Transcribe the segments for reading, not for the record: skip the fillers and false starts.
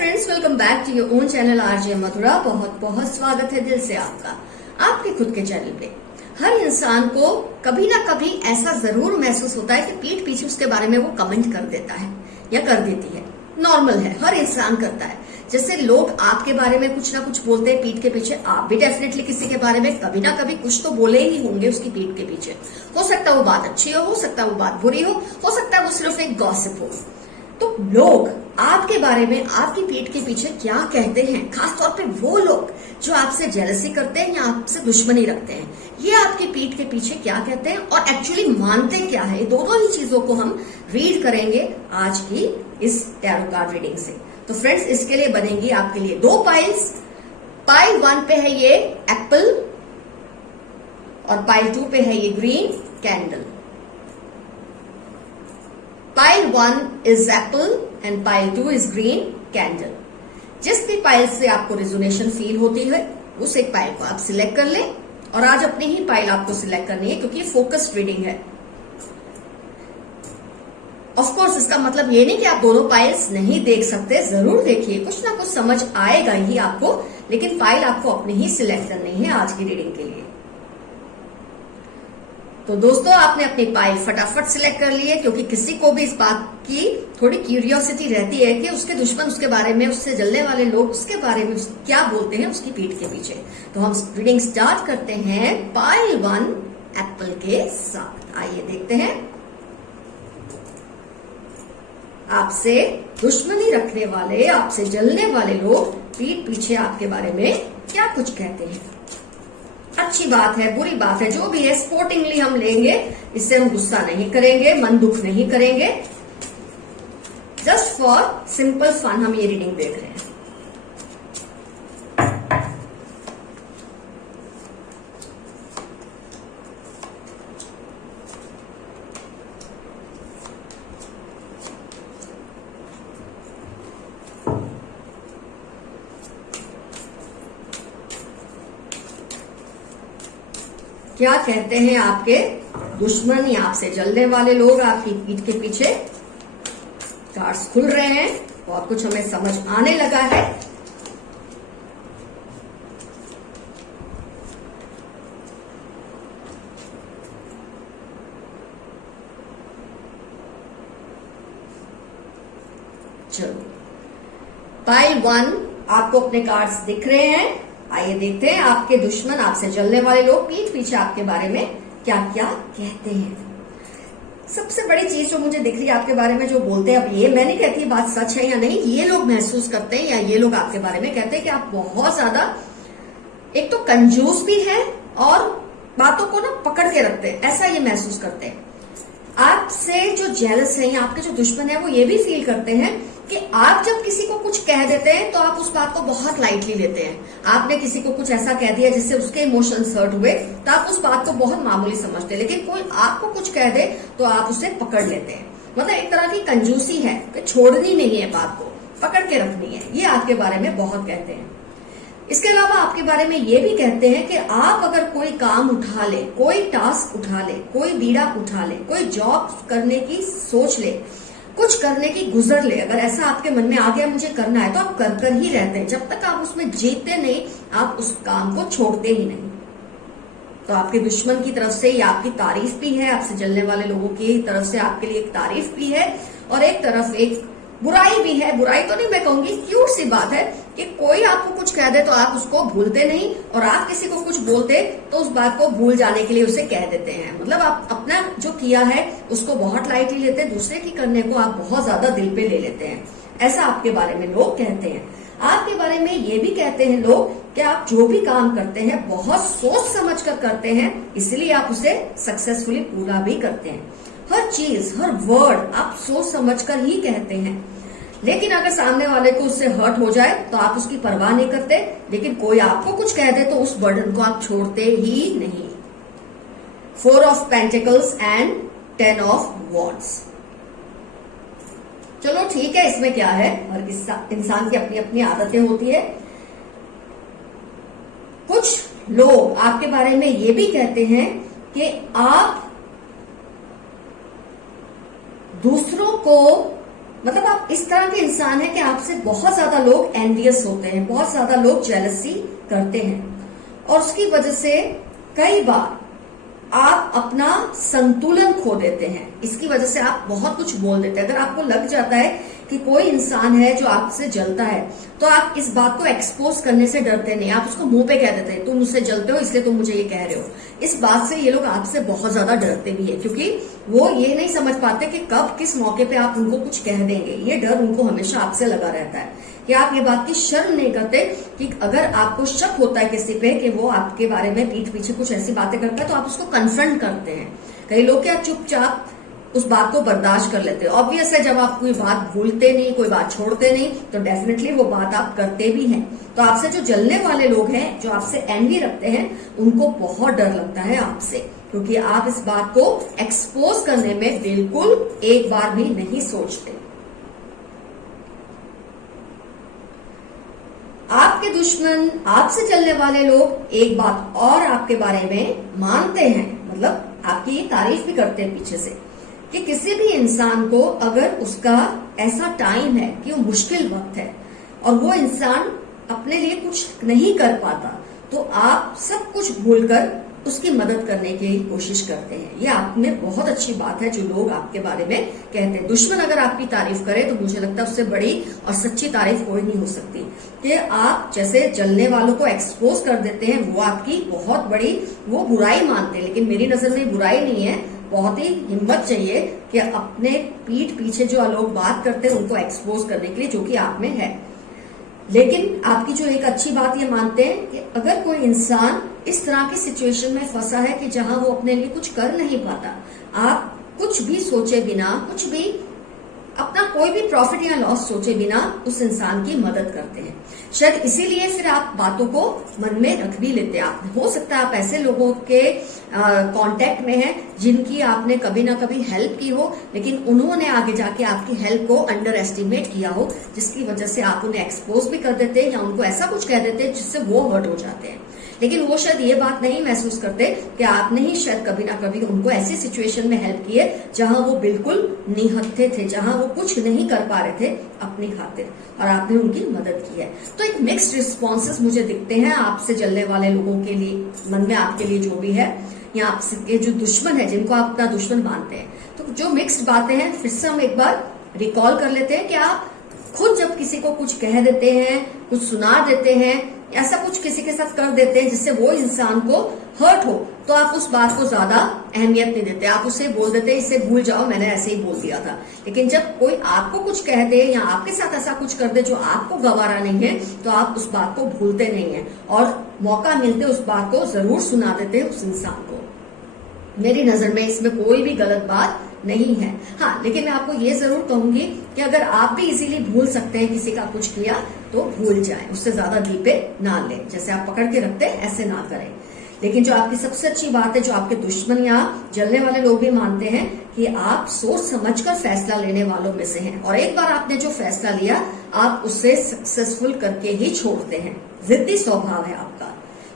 Friends, welcome back to your own channel RJ Mathura. बहुत बहुत स्वागत है दिल से आपका आपके खुद के चैनल पे। हर इंसान को कभी ना कभी ऐसा जरूर महसूस होता है कि पीठ पीछे उसके बारे में वो कमेंट कर देता है या कर देती है। नॉर्मल है, हर इंसान करता है। जैसे लोग आपके बारे में कुछ ना कुछ बोलते हैं पीठ के पीछे, आप भी डेफिनेटली किसी के बारे में कभी ना कभी कुछ तो बोले ही होंगे उसकी पीठ के पीछे। हो सकता है वो बात अच्छी हो सकता है वो बात बुरी हो सकता है वो सिर्फ एक गॉसिप हो। तो लोग आपके बारे में आपकी पीठ के पीछे क्या कहते हैं, खासतौर पे वो लोग जो आपसे जेलसी करते हैं या आपसे दुश्मनी रखते हैं, ये आपकी पीठ के पीछे क्या कहते हैं और एक्चुअली मानते क्या है, दोनों ही चीजों को हम रीड करेंगे आज की इस टैरो कार्ड रीडिंग से। तो फ्रेंड्स, इसके लिए बनेंगी आपके लिए दो पाइल्स। पाइल 1 पे है ये एप्पल और पाइल 2 पे है ये green candle. Pile 1 is apple and pile 2 is green candle। जिस भी पाइल से आपको रेजोनेशन फील होती है उस एक पाइल को आप सिलेक्ट कर लें। और आज अपनी ही पाइल आपको सिलेक्ट करनी है क्योंकि फोकस्ड रीडिंग है। ऑफ कोर्स इसका मतलब ये नहीं कि आप दोनों पाइल्स नहीं देख सकते, जरूर देखिए, कुछ ना कुछ समझ आएगा ही आपको, लेकिन पाइल आपको अपनी ही सिलेक्ट करनी है आज की रीडिंग के लिए। तो दोस्तों, आपने अपनी पाइल फटाफट सिलेक्ट कर ली है क्योंकि किसी को भी इस बात की थोड़ी क्यूरियोसिटी रहती है कि उसके दुश्मन उसके बारे में, उससे जलने वाले लोग उसके बारे में क्या बोलते हैं उसकी पीठ के पीछे। तो हम रीडिंग स्टार्ट करते हैं पाइल 1 एप्पल के साथ। आइए देखते हैं आपसे दुश्मनी रखने वाले, आपसे जलने वाले लोग पीठ पीछे आपके बारे में क्या कुछ कहते हैं। अच्छी बात है, बुरी बात है, जो भी है स्पोर्टिंगली हम लेंगे, इससे हम गुस्सा नहीं करेंगे, मन दुख नहीं करेंगे। जस्ट फॉर सिंपल फन हम ये रीडिंग देख रहे हैं। क्या कहते हैं आपके दुश्मन या आपसे जलने वाले लोग आपकी पीठ के पीछे। कार्ड्स खुल रहे हैं, बहुत कुछ हमें समझ आने लगा है। चलो, पाइल 1 आपको अपने कार्ड्स दिख रहे हैं। आइए देखते हैं आपके दुश्मन, आपसे जलने वाले लोग पीठ पीछे आपके बारे में क्या क्या कहते हैं। सबसे बड़ी चीज जो मुझे दिख रही है आपके बारे में, जो बोलते हैं, अब ये मैं नहीं कहती बात सच है या नहीं, ये लोग महसूस करते हैं या ये लोग आपके बारे में कहते हैं कि आप बहुत ज्यादा एक तो कंजूस भी है और बातों को ना पकड़ के रखते हैं, ऐसा ये महसूस करते हैं। आपसे जो जेलस है या आपके जो दुश्मन है वो ये भी फील करते हैं कि आप जब किसी को कुछ कह देते हैं तो आप उस बात को बहुत लाइटली लेते हैं। आपने किसी को कुछ ऐसा कह दिया जिससे उसके इमोशंस हर्ट हुए तो आप उस बात को बहुत मामूली समझते हैं, लेकिन कोई आपको कुछ कह दे तो आप उसे पकड़ लेते हैं। मतलब एक तरह की कंजूसी है कि छोड़नी नहीं है, बात को पकड़ के रखनी है, ये आपके बारे में बहुत कहते हैं। इसके अलावा आपके बारे में ये भी कहते हैं कि आप अगर कोई काम उठा ले, कोई टास्क उठा ले, कोई बीड़ा उठा ले, कोई जॉब करने की सोच ले, कुछ करने की गुजर ले, अगर ऐसा आपके मन में आ गया मुझे करना है, तो आप कर कर ही रहते हैं। जब तक आप उसमें जीतते नहीं, आप उस काम को छोड़ते ही नहीं। तो आपके दुश्मन की तरफ से ये आपकी तारीफ भी है, आपसे जलने वाले लोगों की तरफ से आपके लिए एक तारीफ भी है और एक तरफ एक बुराई भी है। बुराई तो नहीं मैं कहूंगी, क्यूट सी बात है कि कोई आपको कुछ कह दे तो आप उसको भूलते नहीं, और आप किसी को कुछ बोलते तो उस बात को भूल जाने के लिए उसे कह देते हैं। मतलब आप अपना जो किया है उसको बहुत लाइटली लेते हैं, दूसरे की करने को आप बहुत ज्यादा दिल पे ले लेते हैं। ऐसा आपके बारे में लोग कहते हैं। आपके बारे में ये भी कहते हैं लोग कि आप जो भी काम करते हैं बहुत सोच समझ कर करते हैं, इसलिए आप उसे सक्सेसफुली पूरा भी करते हैं। हर चीज, हर वर्ड आप सोच समझ कर ही कहते हैं। लेकिन अगर सामने वाले को उससे हर्ट हो जाए तो आप उसकी परवाह नहीं करते, लेकिन कोई आपको कुछ कह दे तो उस बर्डन को आप छोड़ते ही नहीं। 4 of pentacles and 10 of wands. चलो ठीक है, इसमें क्या है, हर इंसान की अपनी अपनी आदतें होती है। कुछ लोग आपके बारे में ये भी कहते हैं कि आप दूसरों को मतलब आप इस तरह के इंसान हैं कि आपसे बहुत ज्यादा लोग एनवियस होते हैं, बहुत ज्यादा लोग जेलसी करते हैं और उसकी वजह से कई बार आप अपना संतुलन खो देते हैं। इसकी वजह से आप बहुत कुछ बोल देते हैं। अगर आपको लग जाता है कि कोई इंसान है जो आपसे जलता है तो आप इस बात को एक्सपोज करने से डरते नहीं, आप उसको मुंह पे कह देते हैं तुम मुझसे जलते हो इसलिए तुम मुझे ये कह रहे हो। इस बात से ये लोग आपसे बहुत ज्यादा डरते भी है, क्योंकि वो ये नहीं समझ पाते कि कब किस मौके पे आप उनको कुछ कह देंगे। ये डर उनको हमेशा आपसे लगा रहता है कि आप ये बात की शर्म नहीं करते कि अगर आपको शक होता है किसी पे कि वो आपके बारे में पीठ पीछे कुछ ऐसी बातें करता है तो आप उसको कन्फ्रंट करते हैं। कई लोग क्या चुपचाप उस बात को बर्दाश्त कर लेते हैं। ऑब्वियस है, जब आप कोई बात भूलते नहीं, कोई बात छोड़ते नहीं, तो डेफिनेटली वो बात आप करते भी हैं। तो आपसे जो जलने वाले लोग हैं, जो आपसे एनवी रखते हैं, उनको बहुत डर लगता है आपसे, क्योंकि आप इस बात को एक्सपोज करने में बिल्कुल एक बार भी नहीं सोचते। आपके दुश्मन, आपसे जलने वाले लोग एक बात और आपके बारे में मानते हैं, मतलब आपकी तारीफ भी करते हैं पीछे से, कि किसी भी इंसान को अगर उसका ऐसा टाइम है कि वो मुश्किल वक्त है और वो इंसान अपने लिए कुछ नहीं कर पाता, तो आप सब कुछ भूलकर उसकी मदद करने की कोशिश करते हैं। ये आप में बहुत अच्छी बात है जो लोग आपके बारे में कहते हैं। दुश्मन अगर आपकी तारीफ करे तो मुझे लगता है उससे बड़ी और सच्ची तारीफ कोई नहीं हो सकती, कि आप जैसे जलने वालों को एक्सपोज कर देते हैं, वो आपकी बहुत बड़ी वो बुराई मानते हैं। लेकिन मेरी नजर में बुराई नहीं है, बहुत ही हिम्मत चाहिए कि अपने पीठ पीछे जो लोग बात करते हैं उनको एक्सपोज करने के लिए, जो कि आप में है। लेकिन आपकी जो एक अच्छी बात ये मानते हैं कि अगर कोई इंसान इस तरह की सिचुएशन में फंसा है कि जहां वो अपने लिए कुछ कर नहीं पाता, आप कुछ भी सोचे बिना, कुछ भी अपना कोई भी प्रॉफिट या लॉस सोचे बिना उस इंसान की मदद करते हैं। शायद इसीलिए फिर आप बातों को मन में रख भी लेते हैं। आप हो सकता है आप ऐसे लोगों के कांटेक्ट में हैं जिनकी आपने कभी ना कभी हेल्प की हो, लेकिन उन्होंने आगे जाके आपकी हेल्प को अंडर एस्टिमेट किया हो, जिसकी वजह से आप उन्हें एक्सपोज भी कर देते हैं या उनको ऐसा कुछ कह देते हैं जिससे वो हर्ट हो जाते हैं। लेकिन वो शायद ये बात नहीं महसूस करते कि आपने ही शायद कभी ना कभी उनको ऐसी सिचुएशन में हेल्प की है जहां वो बिल्कुल निहत्थे थे, जहां वो कुछ नहीं कर पा रहे थे अपनी खातिर, और आपने उनकी मदद की है। तो एक मिक्स्ड रिस्पॉन्सेस मुझे दिखते हैं आपसे जलने वाले लोगों के लिए, मन में आपके लिए जो भी है, या आपके जो दुश्मन है जिनको आप अपना दुश्मन मानते हैं। तो जो मिक्स्ड बातें हैं फिर से हम एक बार रिकॉल कर लेते हैं कि आप खुद जब किसी को कुछ कह देते हैं, कुछ सुना देते हैं, ऐसा कुछ किसी के साथ कर देते हैं जिससे वो इंसान को हर्ट हो, तो आप उस बात को ज्यादा अहमियत नहीं देते, आप उसे बोल देते हैं इसे भूल जाओ, मैंने ऐसे ही बोल दिया था। लेकिन जब कोई आपको कुछ कह दे या आपके साथ ऐसा कुछ कर दे जो आपको गवारा नहीं है, तो आप उस बात को भूलते नहीं है और मौका मिलते उस बात को जरूर सुना देते हैं उस इंसान को। मेरी नजर में इसमें कोई भी गलत बात नहीं है। हाँ, लेकिन मैं आपको ये जरूर कहूंगी कि अगर आप भी इजीली भूल सकते हैं किसी का कुछ किया तो भूल जाएं, उससे ज्यादा दिल पे ना लें। जैसे आप पकड़ के रखते हैं ऐसे ना करें। लेकिन जो आपकी सबसे अच्छी बात है, जो आपके दुश्मन या जलने वाले लोग भी मानते हैं, कि आप सोच समझकर फैसला लेने वालों में से हैं, और एक बार आपने जो फैसला लिया आप उसे सक्सेसफुल करके ही छोड़ते हैं। जिद्दी स्वभाव है आपका।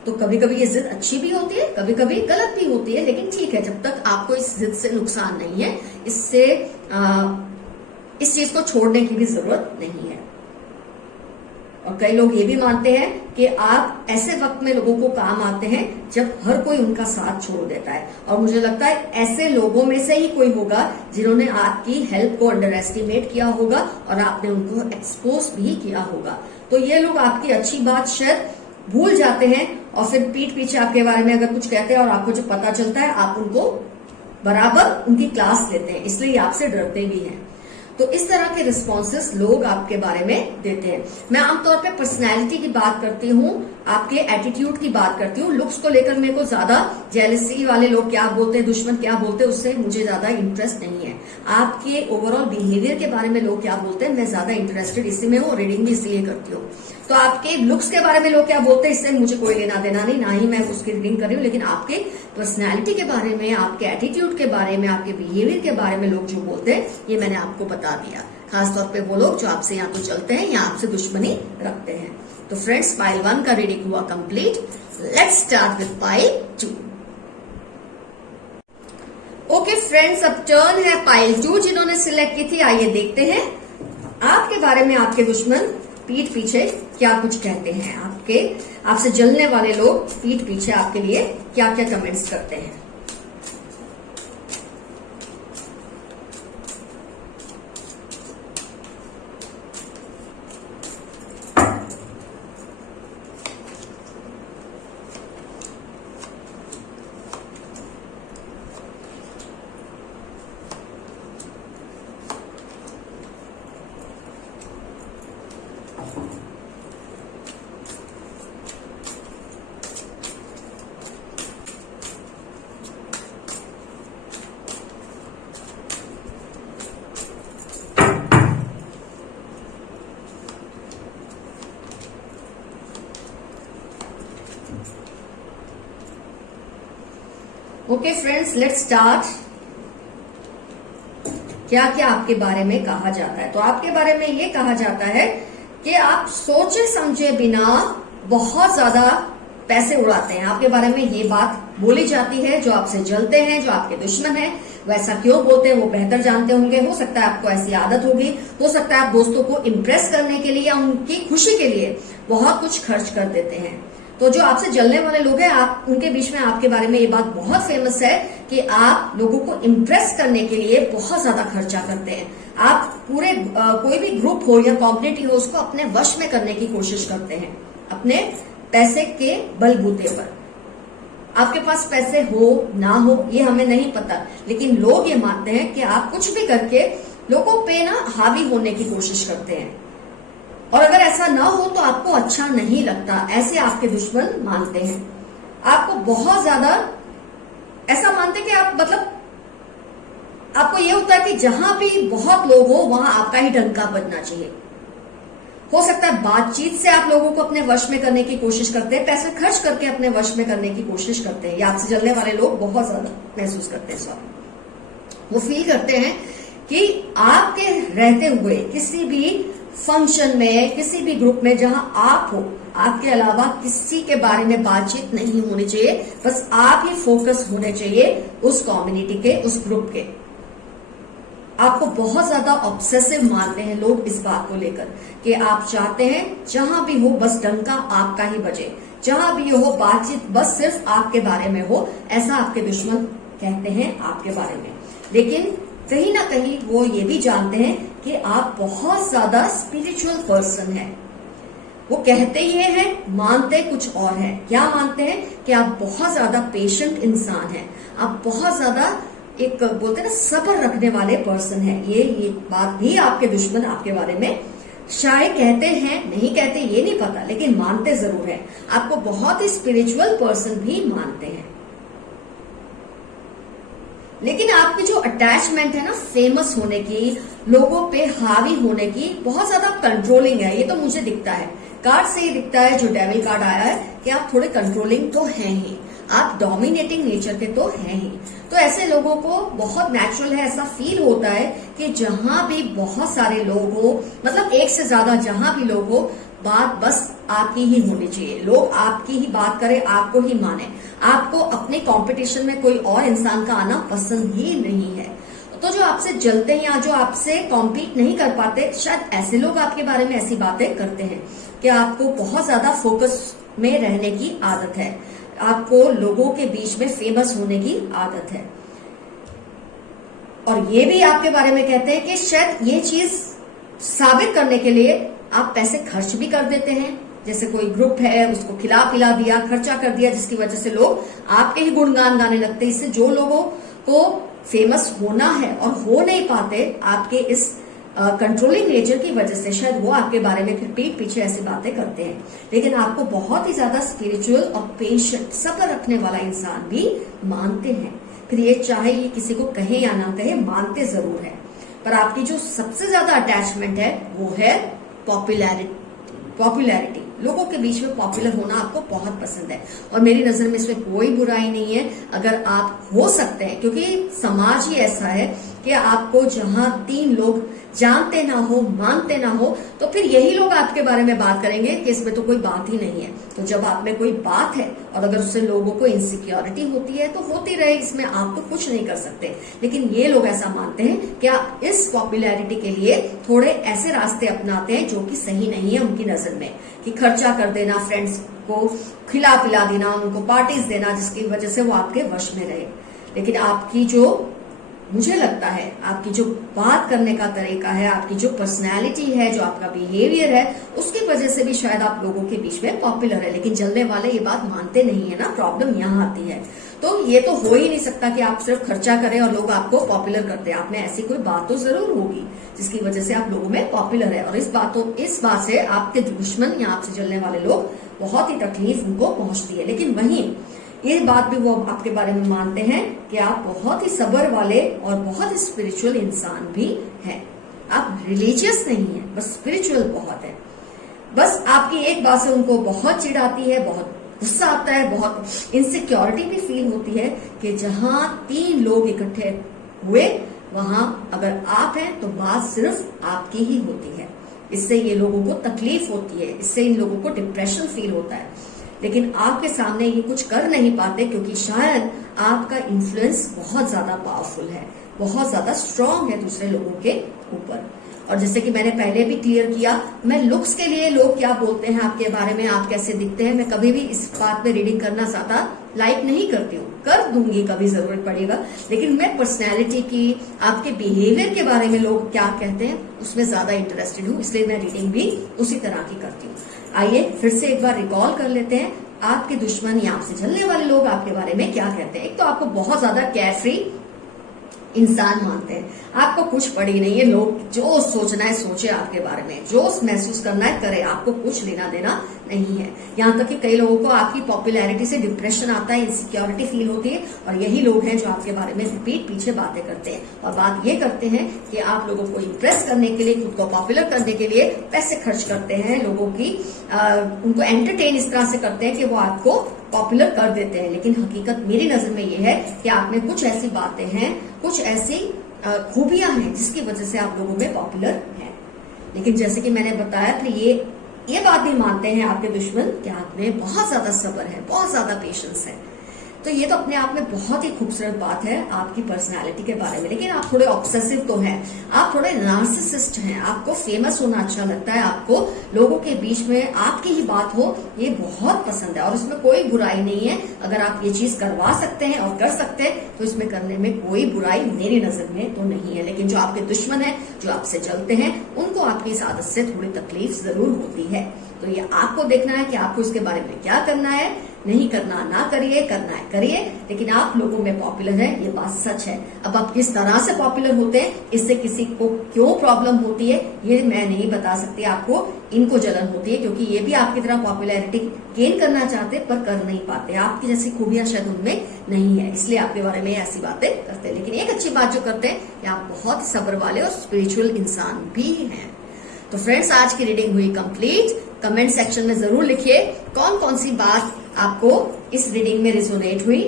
तो कभी कभी ये जिद अच्छी भी होती है, कभी कभी गलत भी होती है, लेकिन ठीक है, जब तक आपको इस जिद से नुकसान नहीं है, इससे इस चीज को छोड़ने की भी जरूरत नहीं है। और कई लोग ये भी मानते हैं कि आप ऐसे वक्त में लोगों को काम आते हैं जब हर कोई उनका साथ छोड़ देता है, और मुझे लगता है ऐसे लोगों में से ही कोई होगा जिन्होंने आपकी हेल्प को अंडर एस्टिमेट किया होगा और आपने उनको एक्सपोज भी किया होगा। तो ये लोग आपकी अच्छी बात शायद भूल जाते हैं और फिर पीठ पीछे आपके बारे में अगर कुछ कहते हैं और आपको जो पता चलता है, आप उनको बराबर उनकी क्लास लेते हैं, इसलिए आपसे डरते भी हैं। तो इस तरह के रिस्पॉन्सेस लोग आपके बारे में देते हैं। मैं आमतौर पे पर्सनैलिटी की बात करती हूँ, आपके एटीट्यूड की बात करती हूँ। लुक्स को लेकर मेरे को ज्यादा जेलसी वाले लोग क्या बोलते हैं, दुश्मन क्या बोलते हैं, उससे मुझे ज्यादा इंटरेस्ट नहीं है। आपके ओवरऑल बिहेवियर के बारे में लोग क्या बोलते हैं, मैं ज्यादा इंटरेस्टेड इसी में हूँ, रीडिंग भी इसलिए करती हूँ। तो आपके लुक्स के बारे में लोग क्या बोलते हैं, इससे मुझे कोई लेना देना नहीं, ना ही मैं उसकी रीडिंग कर रही हूँ। लेकिन आपके पर्सनैलिटी के बारे में, आपके एटीट्यूड के बारे में, आपके बिहेवियर के बारे में लोग जो बोलते हैं, ये मैंने आपको बता दिया। खासतौर पे वो लोग जो आपसे या तो चलते हैं या आपसे दुश्मनी रखते हैं। तो फ्रेंड्स, पाइल 1 का रीडिंग हुआ complete. Let's start with pile 2। Okay friends, अब टर्न है पाइल 2 जिन्होंने सिलेक्ट की थी। आइए देखते हैं आपके बारे में आपके दुश्मन पीठ पीछे क्या कुछ कहते हैं, आपसे जलने वाले लोग पीठ पीछे आपके लिए क्या क्या कमेंट्स करते हैं। Okay friends, let's start. क्या क्या आपके बारे में कहा जाता है? तो आपके बारे में ये कहा जाता है कि आप सोचे समझे बिना बहुत ज्यादा पैसे उड़ाते हैं। आपके बारे में ये बात बोली जाती है। जो आपसे जलते हैं, जो आपके दुश्मन हैं, वैसा क्यों बोलते हैं वो बेहतर जानते होंगे। हो सकता है आपको ऐसी आदत होगी, हो सकता है आप दोस्तों को इम्प्रेस करने के लिए या उनकी खुशी के लिए बहुत कुछ खर्च कर देते हैं। तो जो आपसे जलने वाले लोग हैं, आप उनके बीच में आपके बारे में ये बात बहुत फेमस है कि आप लोगों को इम्प्रेस करने के लिए बहुत ज्यादा खर्चा करते हैं। आप पूरे कोई भी ग्रुप हो या कम्युनिटी हो, उसको अपने वश में करने की कोशिश करते हैं अपने पैसे के बलबूते पर। आपके पास पैसे हो ना हो ये हमें नहीं पता, लेकिन लोग ये मानते हैं कि आप कुछ भी करके लोगों पे ना हावी होने की कोशिश करते हैं, और अगर ऐसा ना हो तो आपको अच्छा नहीं लगता। ऐसे आपके दुश्मन मानते हैं। आपको बहुत ज्यादा ऐसा मानते हैं कि आप आपको ये होता है कि जहां भी बहुत लोग हो वहां आपका ही डंका बजना चाहिए। हो सकता है बातचीत से आप लोगों को अपने वश में करने की कोशिश करते हैं, पैसे खर्च करके अपने वश में करने की कोशिश करते हैं। या आपसे जलने वाले लोग बहुत ज्यादा महसूस करते हैं, वो फील करते हैं कि आपके रहते हुए किसी भी फंक्शन में, किसी भी ग्रुप में जहां आप हो, आपके अलावा किसी के बारे में बातचीत नहीं होनी चाहिए। बस आप ही फोकस होने चाहिए उस कम्युनिटी के, उस ग्रुप के। आपको बहुत ज्यादा ऑब्सेसिव मानते हैं लोग इस बात को लेकर कि आप चाहते हैं जहां भी हो बस डंका आपका ही बजे, जहां भी हो बातचीत बस सिर्फ आपके बारे में हो। ऐसा आपके दुश्मन कहते हैं आपके बारे में। लेकिन कहीं ना कहीं वो ये भी जानते हैं कि आप बहुत ज्यादा स्पिरिचुअल पर्सन हैं। वो कहते ये हैं, मानते कुछ और है। क्या मानते हैं? कि आप बहुत ज्यादा पेशेंट इंसान हैं। आप बहुत ज्यादा एक बोलते हैं ना सब्र रखने वाले पर्सन है। ये बात भी आपके दुश्मन आपके बारे में शायद कहते हैं, नहीं कहते ये नहीं पता, लेकिन मानते जरूर है। आपको बहुत ही स्पिरिचुअल पर्सन भी मानते हैं। लेकिन आपकी जो अटैचमेंट है ना फेमस होने की, लोगों पे हावी होने की, बहुत ज्यादा कंट्रोलिंग है। ये तो मुझे दिखता है, कार्ड से ही दिखता है जो डेविल कार्ड आया है कि आप थोड़े कंट्रोलिंग तो हैं ही, आप डोमिनेटिंग नेचर के तो हैं ही। तो ऐसे लोगों को बहुत नेचुरल है, ऐसा फील होता है कि जहां भी बहुत सारे लोग हो, मतलब एक से ज्यादा जहां भी लोग हो, बात बस आपकी ही होनी चाहिए। लोग आपकी ही बात करें, आपको ही माने। आपको अपने कंपटीशन में कोई और इंसान का आना पसंद ही नहीं है। तो जो आपसे जलते हैं या जो आपसे कॉम्पीट नहीं कर पाते, शायद ऐसे लोग आपके बारे में ऐसी बातें करते हैं कि आपको बहुत ज्यादा फोकस में रहने की आदत है, आपको लोगों के बीच में फेमस होने की आदत है। और ये भी आपके बारे में कहते हैं कि शायद ये चीज साबित करने के लिए आप पैसे खर्च भी कर देते हैं। जैसे कोई ग्रुप है, उसको खिला पिला दिया, खर्चा कर दिया, जिसकी वजह से लोग आपके ही गुणगान गाने लगते हैं। इससे जो लोगों को फेमस होना है और हो नहीं पाते आपके इस कंट्रोलिंग नेचर की वजह से, शायद वो आपके बारे में फिर पीठ पीछे ऐसी बातें करते हैं। लेकिन आपको बहुत ही ज्यादा स्पिरिचुअल और पेशेंट, सब्र रखने वाला इंसान भी मानते हैं। फिर ये चाहे ये किसी को कहे या ना कहे, मानते जरूर है। पर आपकी जो सबसे ज्यादा अटैचमेंट है वो है पॉपुलैरिटी। लोगों के बीच में पॉपुलर होना आपको बहुत पसंद है, और मेरी नजर में इसमें कोई बुराई नहीं है अगर आप हो सकते हैं, क्योंकि समाज ही ऐसा है कि आपको जहां 3 लोग जानते ना हो, मानते ना हो, तो फिर यही लोग आपके बारे में बात करेंगे कि इसमें तो कोई बात ही नहीं है। तो जब आप में कोई बात है और अगर उससे लोगों को इनसिक्योरिटी होती है तो होती रहे, इसमें आप तो कुछ नहीं कर सकते। लेकिन ये लोग ऐसा मानते हैं कि आप इस पॉपुलैरिटी के लिए थोड़े ऐसे रास्ते अपनाते हैं जो कि सही नहीं है उनकी नजर में, कि खर्चा कर देना, फ्रेंड्स को खिला पिला देना, उनको पार्टीज देना, जिसकी वजह से वो आपके वश में रहे। लेकिन आपकी जो, मुझे लगता है आपकी जो बात करने का तरीका है, आपकी जो पर्सनैलिटी है, जो आपका बिहेवियर है, उसकी वजह से भी शायद आप लोगों के बीच में पॉपुलर है। लेकिन जलने वाले ये बात मानते नहीं है ना, प्रॉब्लम यहाँ आती है। तो ये तो हो ही नहीं सकता कि आप सिर्फ खर्चा करें और लोग आपको पॉपुलर करते हैं। आप में ऐसी कोई बात तो जरूर होगी जिसकी वजह से आप लोगों में पॉपुलर है, और इस बात से आपके दुश्मन या आपसे जलने वाले लोग बहुत ही तकलीफ उनको पहुंचती है। लेकिन वहीं ये बात भी वो आपके बारे में मानते हैं कि आप बहुत ही सब्र वाले और बहुत ही स्पिरिचुअल इंसान भी हैं। आप रिलीजियस नहीं है, बस स्पिरिचुअल बहुत है। बस आपकी एक बात से उनको बहुत चिढ़ आती है, बहुत गुस्सा आता है, बहुत इनसिक्योरिटी भी फील होती है कि जहां 3 लोग इकट्ठे हुए वहां अगर आप हैं तो बात सिर्फ आपकी ही होती है। इससे ये लोगों को तकलीफ होती है, इससे इन लोगों को डिप्रेशन फील होता है। लेकिन आपके सामने ये कुछ कर नहीं पाते क्योंकि शायद आपका इन्फ्लुएंस बहुत ज्यादा पावरफुल है, बहुत ज्यादा स्ट्रांग है दूसरे लोगों के ऊपर। और जैसे कि मैंने पहले भी क्लियर किया, मैं लुक्स के लिए लोग क्या बोलते हैं आपके बारे में, आप कैसे दिखते हैं, मैं कभी भी इस बात पे रीडिंग करना ज्यादा लाइक नहीं करती हूँ। कर दूंगी कभी जरूरत पड़ेगा, लेकिन मैं पर्सनैलिटी की, आपके बिहेवियर के बारे में लोग क्या कहते हैं उसमें ज्यादा इंटरेस्टेड हूँ, इसलिए मैं रीडिंग भी उसी तरह की करती हूँ। आइए फिर से एक बार रिकॉल कर लेते हैं, आपके दुश्मन या आपसे जलने वाले लोग आपके बारे में क्या कहते हैं। एक तो आपको बहुत ज्यादा केयरफ्री इंसान मानते हैं, आपको कुछ पड़ी नहीं है, लोग जो सोचना है सोचे आपके बारे में, जो महसूस करना है करे, आपको कुछ लेना देना नहीं है। यहाँ तक कि कई लोगों को आपकी पॉपुलैरिटी से डिप्रेशन आता है, इनसिक्योरिटी फील होती है, और यही लोग हैं जो आपके बारे में रिपीट पीछे बातें करते हैं। और बात ये करते हैं कि आप लोगों को इम्प्रेस करने के लिए, खुद को पॉपुलर करने के लिए पैसे खर्च करते हैं, लोगों की उनको एंटरटेन इस तरह से करते हैं कि वो आपको पॉपुलर कर देते हैं। लेकिन हकीकत मेरी नजर में ये है कि आप में कुछ ऐसी बातें हैं, कुछ ऐसी खूबियां हैं जिसकी वजह से आप लोगों में पॉपुलर हैं। लेकिन जैसे कि मैंने बताया था, ये बात भी मानते हैं आपके दुश्मन कि आप में बहुत ज्यादा सब्र है, बहुत ज्यादा पेशेंस है। तो ये तो अपने आप में बहुत ही खूबसूरत बात है आपकी पर्सनालिटी के बारे में। लेकिन आप थोड़े ऑब्सेसिव तो हैं, आप थोड़े नार्सिसिस्ट हैं, आपको फेमस होना अच्छा लगता है, आपको लोगों के बीच में आपकी ही बात हो ये बहुत पसंद है, और इसमें कोई बुराई नहीं है। अगर आप ये चीज करवा सकते हैं और कर सकते हैं तो इसमें करने में कोई बुराई मेरी नजर में तो नहीं है। लेकिन जो आपके दुश्मन है, जो आपसे जलते हैं, उनको आपकी इस आदत से थोड़ी तकलीफ जरूर होती है। तो ये आपको देखना है कि आपको इसके बारे में क्या करना है, नहीं करना ना करिए, करना है करिए। लेकिन आप लोगों में पॉपुलर है, ये बात सच है। अब आप किस तरह से पॉपुलर होते हैं, इससे किसी को क्यों प्रॉब्लम होती है, ये मैं नहीं बता सकती आपको। इनको जलन होती है क्योंकि ये भी आपकी तरह पॉपुलैरिटी गेन करना चाहते पर कर नहीं पाते, आपकी जैसी खूबियां शायद उनमें नहीं है, इसलिए आपके बारे में ऐसी बातें करते हैं। लेकिन एक अच्छी बात जो करते हैं कि आप बहुत सब्र वाले और स्पिरिचुअल इंसान भी हैं। तो फ्रेंड्स, आज की रीडिंग हुई कंप्लीट। कमेंट सेक्शन में जरूर लिखिए कौन कौन सी बात आपको इस रीडिंग में रिजोनेट हुई।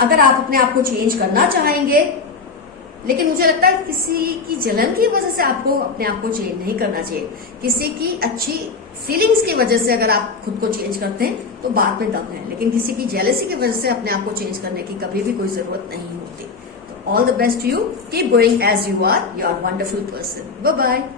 अगर आप अपने आप को चेंज करना चाहेंगे, लेकिन मुझे लगता है किसी की जलन की वजह से आपको अपने आप को चेंज नहीं करना चाहिए। किसी की अच्छी फीलिंग्स की वजह से अगर आप खुद को चेंज करते हैं तो बात में दम है, लेकिन किसी की जेलसी की वजह से अपने आप को चेंज करने की कभी भी कोई जरूरत नहीं होती। तो all the best to you, keep going as you are, you are wonderful person. Bye bye.